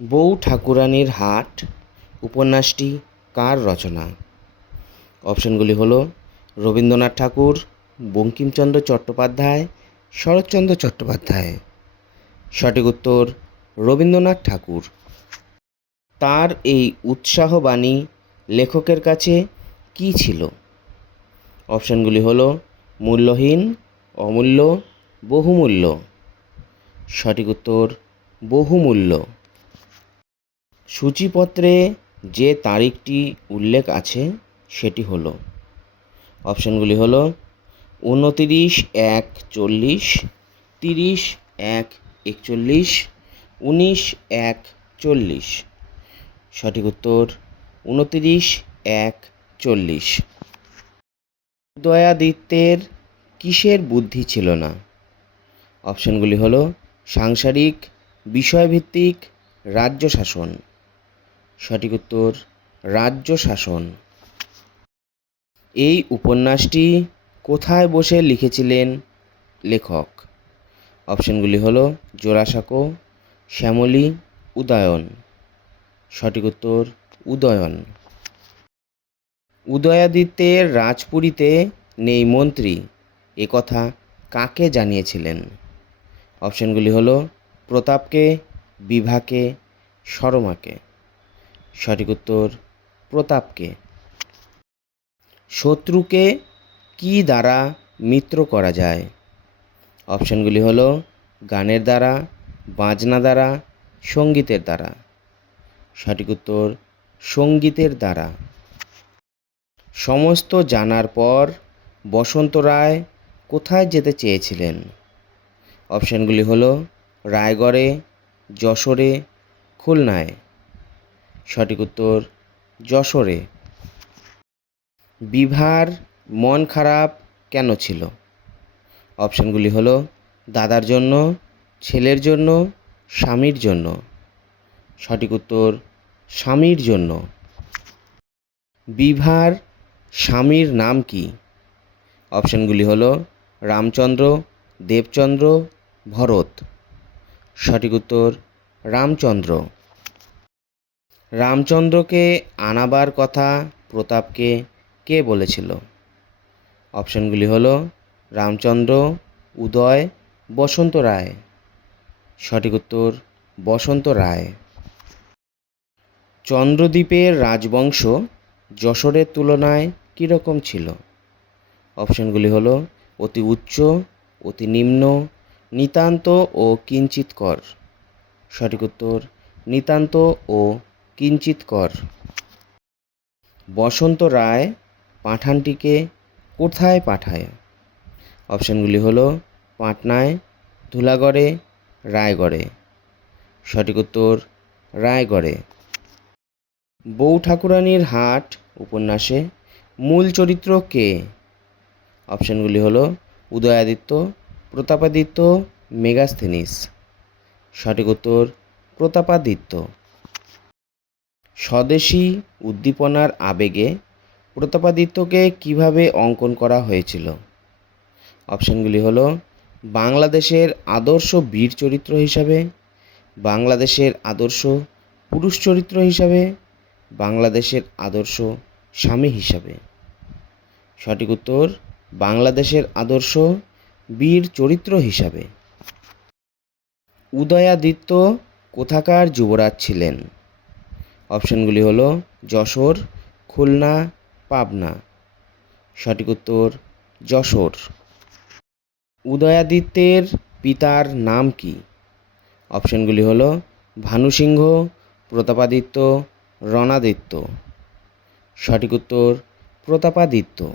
বউ ঠাকুরানীর হাট উপন্যাসটি কার রচনা? অপশনগুলি হলো রবীন্দ্রনাথ ঠাকুর, বঙ্কিমচন্দ্র চট্টোপাধ্যায়, শরৎচন্দ্র চট্টোপাধ্যায়। সঠিক উত্তর রবীন্দ্রনাথ ঠাকুর। তার এই উৎসাহবাণী লেখকের কাছে কী ছিল? অপশনগুলি হলো মূল্যহীন, অমূল্য, বহুমূল্য। সঠিক উত্তর বহুমূল্য। সূচিপত্রে যে তারিখটি উল্লেখ আছে সেটি হলো, অপশনগুলি হলো 29/1/40, 30/1/41, 19/1/40। সঠিক উত্তর 29/1/40। উদয়াদিত্যের কিসের বুদ্ধি ছিল না? অপশনগুলি হলো সাংসারিক, বিষয়ভিত্তিক, রাজ্য শাসন। সঠিক উত্তর রাজ্য শাসন। এই উপন্যাসটি কোথায় বসে লিখেছিলেন লেখক? অপশনগুলি হলো জোড়াসাঁকো, শ্যামলী, উদয়ন। সঠিক উত্তর উদয়ন। উদয়াদিত্যের রাজপুরীতে নেই মন্ত্রী এ কথা কাকে জানিয়েছিলেন? অপশনগুলি হলো প্রতাপকে, বিভাকে, সরমাকে। সঠিক উত্তর প্রতাপকে। শত্রুকে কি দ্বারা মিত্র করা যায়? অপশনগুলি হলো গানের দ্বারা, বাজনা দ্বারা, সঙ্গীতের দ্বারা। সঠিক উত্তর সঙ্গীতের দ্বারা। সমস্ত জানার পর বসন্ত রায় কোথায় যেতে চেয়েছিলেন? অপশনগুলি হলো রায়গড়ে, যশোরে, খুলনায়। সঠিক উত্তর যশোরে। বিভার মন খারাপ কেন ছিল? অপশনগুলি হলো দাদার জন্য, ছেলের জন্য, স্বামীর জন্য। সঠিক উত্তর স্বামীর জন্য। বিভার স্বামীর নাম কি? অপশনগুলি হলো রামচন্দ্র, দেবচন্দ্র, ভরত। সঠিক উত্তর রামচন্দ্র। রামচন্দ্রকে আনাবার কথা প্রতাপকে কে বলেছিল? অপশনগুলি হলো রামচন্দ্র, উদয়, বসন্ত রায়। সঠিক উত্তর বসন্ত রায়। চন্দ্রদ্বীপের রাজবংশ যশোরের তুলনায় কীরকম ছিল? অপশনগুলি হলো অতি উচ্চ, অতি নিম্ন, নিতান্ত ও কিঞ্চিৎকর। সঠিক উত্তর নিতান্ত ও কিঞ্চিৎকর। বসন্ত রায় পাঠানটিকে কোথায় পাঠায়? অপশনগুলি হলো পাটনায়, ধুলাগড়ে, রায়গড়ে। সঠিক উত্তর রায়গড়ে। বউ ঠাকুরানীর হাট উপন্যাসে মূল চরিত্র কে? অপশনগুলি হলো উদয়াদিত্য, প্রতাপাদিত্য, মেগাস্থেনিস। সঠিক উত্তর প্রতাপাদিত্য। স্বদেশী উদ্দীপনার আবেগে প্রতাপাদিত্যকে কিভাবে অঙ্কন করা হয়েছিল? অপশনগুলি হলো বাংলাদেশের আদর্শ বীর চরিত্র হিসাবে, বাংলাদেশের আদর্শ পুরুষ চরিত্র হিসাবে, বাংলাদেশের আদর্শ স্বামী হিসাবে। সঠিক উত্তর বাংলাদেশের আদর্শ বীর চরিত্র হিসাবে। উদয়াদিত্য কোথাকার যুবরাজ ছিলেন? অপশনগুলি হলো যশোর, খুলনা, পাবনা। সঠিক উত্তর যশোর। উদয়াদিত্যের পিতার নাম কি? অপশনগুলি হলো ভানুসিংহ, প্রতাপাদিত্য, রণাদিত্য। সঠিক উত্তর প্রতাপাদিত্য।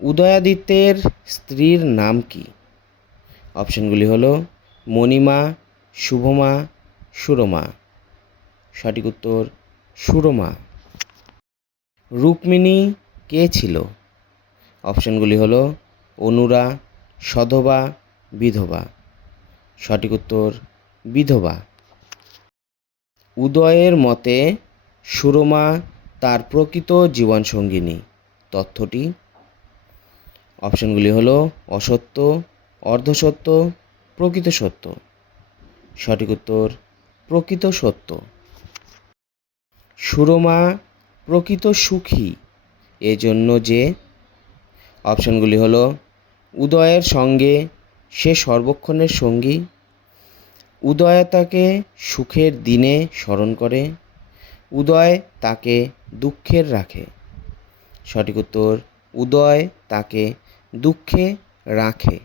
উদয়াদিত্যের স্ত্রীর নাম কি? অপশনগুলি হলো মণিমা, শুভমা, সুরমা। সঠিক উত্তর সুরমা। রুক্মিণী কে ছিল? অপশনগুলি হলো অনুরা, সধবা, বিধবা। সঠিক উত্তর বিধবা। উদয়ের মতে সুরমা তার প্রকৃত জীবনসঙ্গিনী তথ্যটি? অপশনগুলি হলো অসত্য, অর্ধসত্য, প্রকৃত সত্য। সঠিক উত্তর প্রকৃত সত্য। সুরমা প্রকৃত সুখী এজন্য যে। অপশনগুলি হলো উদয়ের সঙ্গে সে সর্বক্ষণের সঙ্গী, উদয় তাকে সুখের দিনে স্মরণ করে, উদয় তাকে দুঃখের রাখে। সঠিক উত্তর উদয় তাকে দুঃখে রাখে।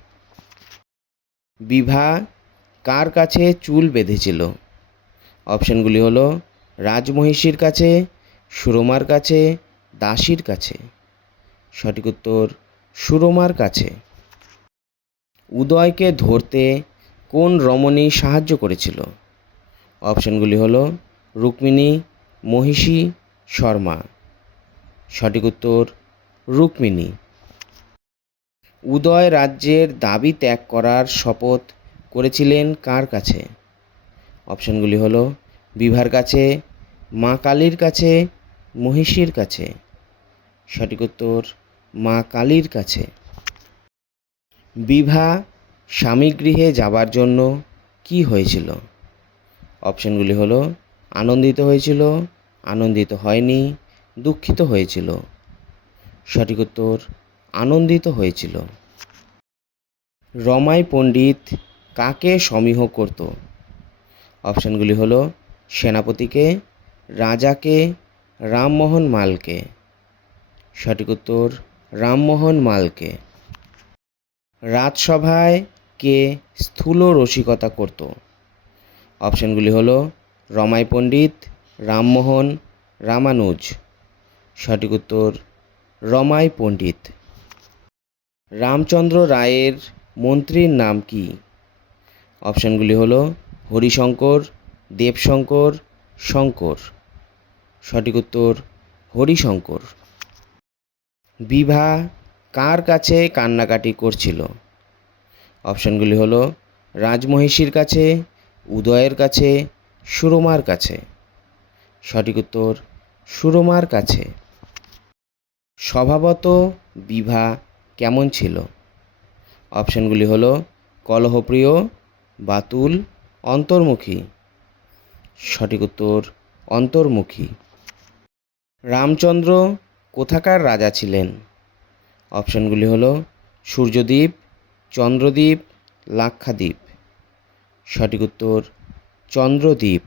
বিভা কার কাছে চুল বেঁধেছিল? অপশনগুলি হলো রাজমহিষীর কাছে, সুরমার কাছে, দাসীর কাছে। সঠিক উত্তর সুরমার কাছে। উদয়কে ধরতে কোন রমণী সাহায্য করেছিল? অপশনগুলি হলো রুক্মিণী, মহিষী, শর্মা। সঠিক উত্তর রুক্মিণী। উদয় রাজ্যের দাবি ত্যাগ করার শপথ করেছিলেন কার কাছে? অপশনগুলি হলো বিভার কাছে, মা কালীর কাছে, মহিষীর কাছে। সঠিক উত্তর মা কালীর কাছে। বিভা স্বামীগৃহে যাবার জন্য কি হয়েছিল? অপশনগুলি হলো আনন্দিত হয়েছিল, আনন্দিত হয়নি, দুঃখিত হয়েছিল। সঠিক উত্তর আনন্দিত হয়েছিল। রমাই পণ্ডিত কাকে সমীহ করত? অপশনগুলি হলো সেনাপতিকে, রাজাকে, রামমোহন মালকে। সঠিক উত্তর রামমোহন মালকে। রাজসভায় কে স্থূল রসিকতা করত? অপশনগুলি হলো রমাই পণ্ডিত, রামমোহন, রামানুজ। সঠিক উত্তর রমাই পণ্ডিত। রামচন্দ্র রায়ের মন্ত্রীর নাম কি? অপশনগুলি হলো হরিশঙ্কর, দেবশঙ্কর, শঙ্কর। সঠিক উত্তর হরিশঙ্কর। বিভা কার কাছে কান্নাকাটি করছিল? অপশনগুলি হলো রাজমহিষীর কাছে, উদয়ের কাছে, সুরমার কাছে। সঠিক উত্তর সুরমার কাছে। স্বভাবত বিভা কেমন ছিল? অপশনগুলি হলো কলহপ্রিয়, বাতুল, অন্তর্মুখী। সঠিক উত্তর অন্তর্মুখী। রামচন্দ্র কোথাকার রাজা ছিলেন? অপশনগুলি হলো সূর্যদ্বীপ, চন্দ্রদ্বীপ, লাক্ষাদ্বীপ। সঠিক উত্তর চন্দ্রদ্বীপ।